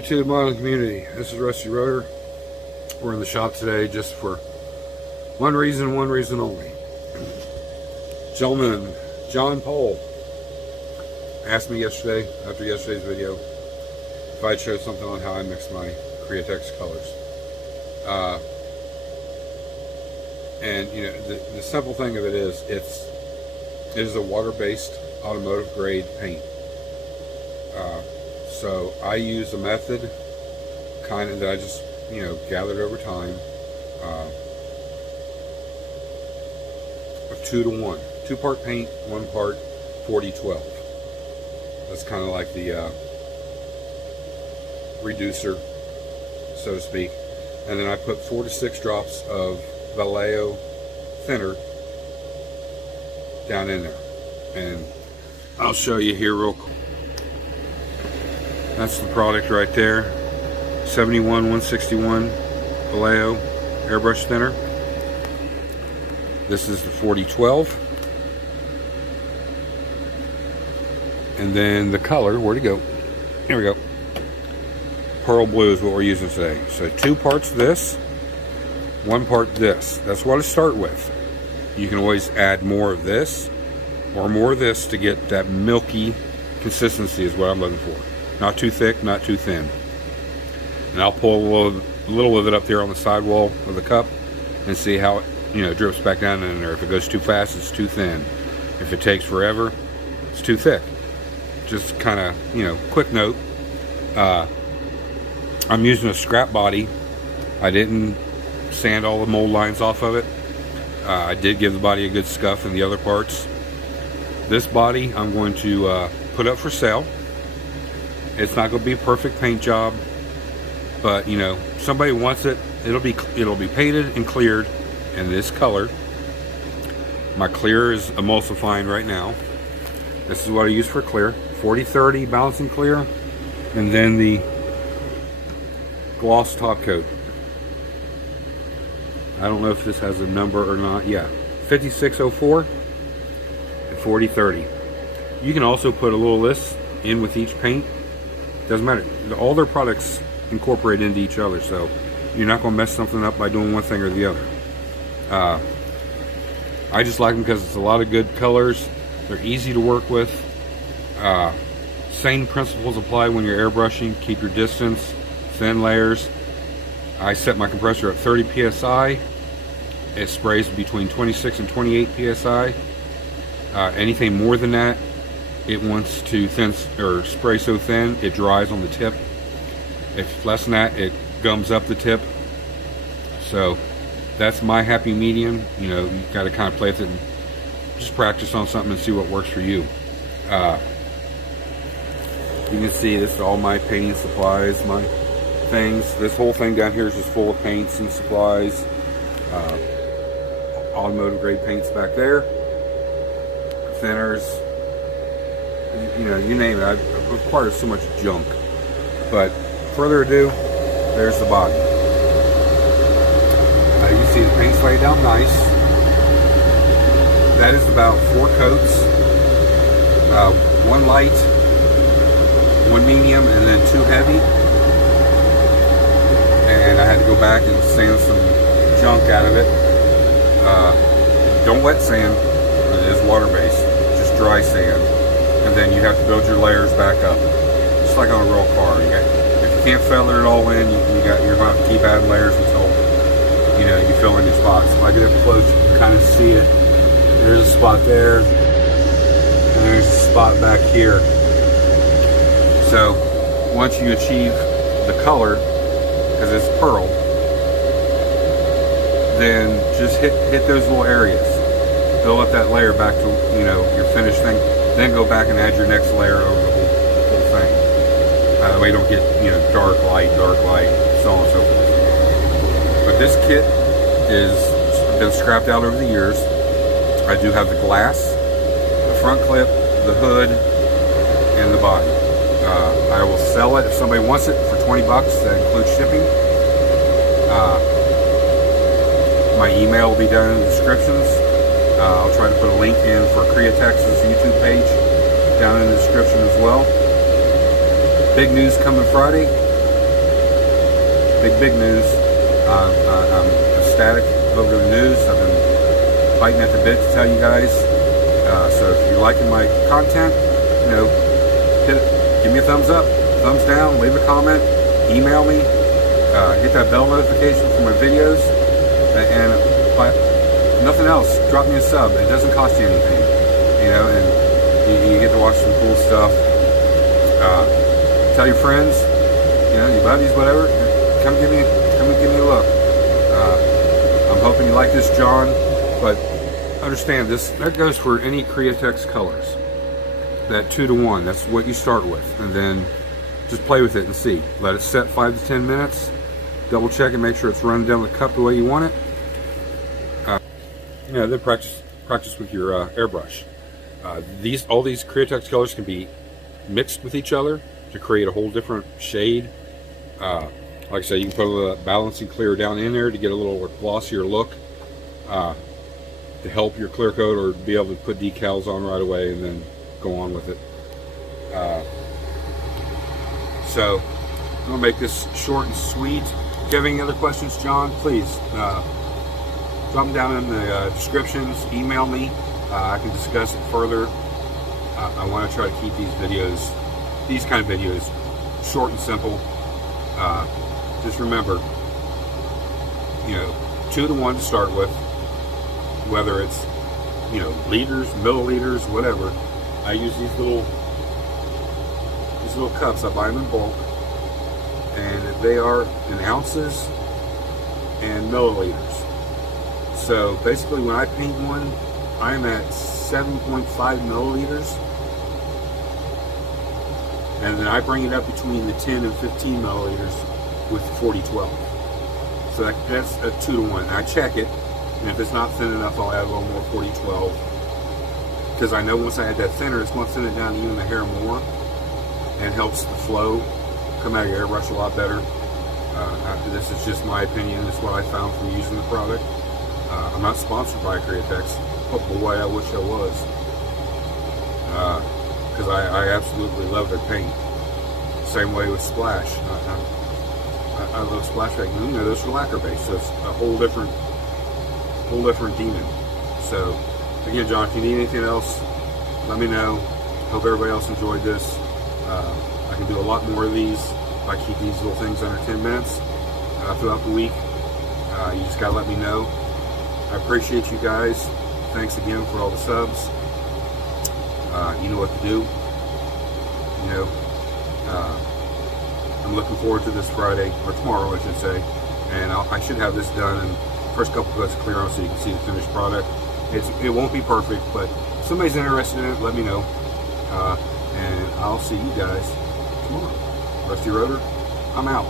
YouTube modeling community. This is Rusty Rotor. We're in the shop today just for one reason only. Gentleman John Pohl asked me yesterday, after yesterday's video, if I'd show something on how I mix my Createx colors. And you know, the simple thing of it is, it is a water-based automotive grade paint. So I use a method kind of that I just, you know, gathered over time, of 2 to 1. 2 part paint, 1 part 40-12. That's kind of like the reducer, so to speak. And then I put 4 to 6 drops of Vallejo thinner down in there. And I'll show you here real quick. That's the product right there. 71-161 Vallejo airbrush thinner. This is the 40-12. And then the color, where'd it go? Here we go. Pearl blue is what we're using today. So 2 parts this, 1 part this. That's what I start with. You can always add more of this or more of this to get that milky consistency is what I'm looking for. Not too thick, not too thin. And I'll pull a little of it up there on the sidewall of the cup and see how it, you know, drips back down in there. If it goes too fast, it's too thin. If it takes forever, it's too thick. Just kind of, you know, quick note. I'm using a scrap body. I didn't sand all the mold lines off of it. I did give the body a good scuff in the other parts. This body I'm going to put up for sale. It's not going to be a perfect paint job, but you know, somebody wants it. It'll be painted and cleared in this color. My clear is emulsifying right now. This is what I use for clear. 40-30 balancing clear, and then the gloss top coat. I don't know if this has a number or not. Yeah, 5604 and 40-30. You can also put a little of this in with each paint. Doesn't matter. All their products incorporate into each other, so you're not going to mess something up by doing one thing or the other. I just like them because it's a lot of good colors. They're easy to work with. Same principles apply when you're airbrushing. Keep your distance, thin layers. I set my compressor at 30 psi. It sprays between 26 and 28 psi. Anything more than that, it wants to thin or spray so thin it dries on the tip. If less than that, it gums up the tip. So that's my happy medium. You know, you got to kind of play with it and just practice on something and see what works for you. You can see this is all my painting supplies, my things. This whole thing down here is just full of paints and supplies. Automotive grade paints back there, thinners, you know, you name it. I've acquired so much junk. But further ado, there's the body. You can see the paint's laid down nice. That is about 4 coats, 1 light, 1 medium, and then 2 heavy. And I had to go back and sand some junk out of it. Don't wet sand, it is water based, just dry sand. And then you have to build your layers back up, just like on a real car. If you can't feather it all in, you're going to have to keep adding layers until, you know, you fill in your spots. If I get up close, you can kind of see it. There's a spot there, and there's a spot back here. So once you achieve the color, because it's pearl, then just hit those little areas. Build up that layer back to, you know, your finished thing. Then go back and add your next layer over the whole thing. That way you don't get, you know, dark light, so on and so forth. But this kit is been scrapped out over the years. I do have the glass, the front clip, the hood, and the body. I will sell it if somebody wants it for 20 bucks. That includes shipping. My email will be down in the descriptions. I'll try to put a link in for Createx's YouTube page down in the description as well. Big news coming Friday. big news. I'm ecstatic over the news. I've been fighting at the bit to tell you guys. So if you're liking my content, you know, give me a thumbs up, thumbs down, leave a comment, email me, hit that bell notification for my videos, and if nothing else, drop me a sub. It doesn't cost you anything, you know, and you get to watch some cool stuff. Tell your friends, you know, your buddies, whatever. Come and give me a look. I'm hoping you like this, John. But understand this. That goes for any Createx colors. That 2 to 1. That's what you start with, and then just play with it and see. Let it set 5 to 10 minutes. Double check and make sure it's running down the cup the way you want it. You know, then practice with your airbrush. All these Createx colors can be mixed with each other to create a whole different shade. Like I said, you can put a little balancing clear down in there to get a little glossier look, to help your clear coat, or be able to put decals on right away and then go on with it. So I'm gonna make this short and sweet. If you have any other questions, John, please drop them down in the descriptions, email me. I can discuss it further. I want to try to keep these kind of videos, short and simple. Just remember, you know, 2 to 1 to start with, whether it's, you know, liters, milliliters, whatever. I use these little cups. I buy them in bulk, and they are in ounces and milliliters. So basically, when I paint one, I'm at 7.5 milliliters, and then I bring it up between the 10 and 15 milliliters with 40-12. So that's a 2 to 1. And I check it, and if it's not thin enough, I'll add a little more 40-12, because I know once I add that thinner, it's going to thin it down even a hair more, and helps the flow come out of your airbrush a lot better. This is just my opinion. It's what I found from using the product. I'm not sponsored by Createx, but boy, I wish I was, because I absolutely love their paint. Same way with Splash. I love Splash paint. You know, those are lacquer based, so it's a whole different demon. So again, John, if you need anything else, let me know. Hope everybody else enjoyed this. I can do a lot more of these if I keep these little things under 10 minutes throughout the week. You just gotta let me know. I appreciate you guys. Thanks again for all the subs. You know what to do. You know, I'm looking forward to this Friday, or tomorrow I should say, and I should have this done and first couple coats clear on so you can see the finished product. It won't be perfect, but if somebody's interested in it, let me know. And I'll see you guys tomorrow. Rusty Rotor, I'm out.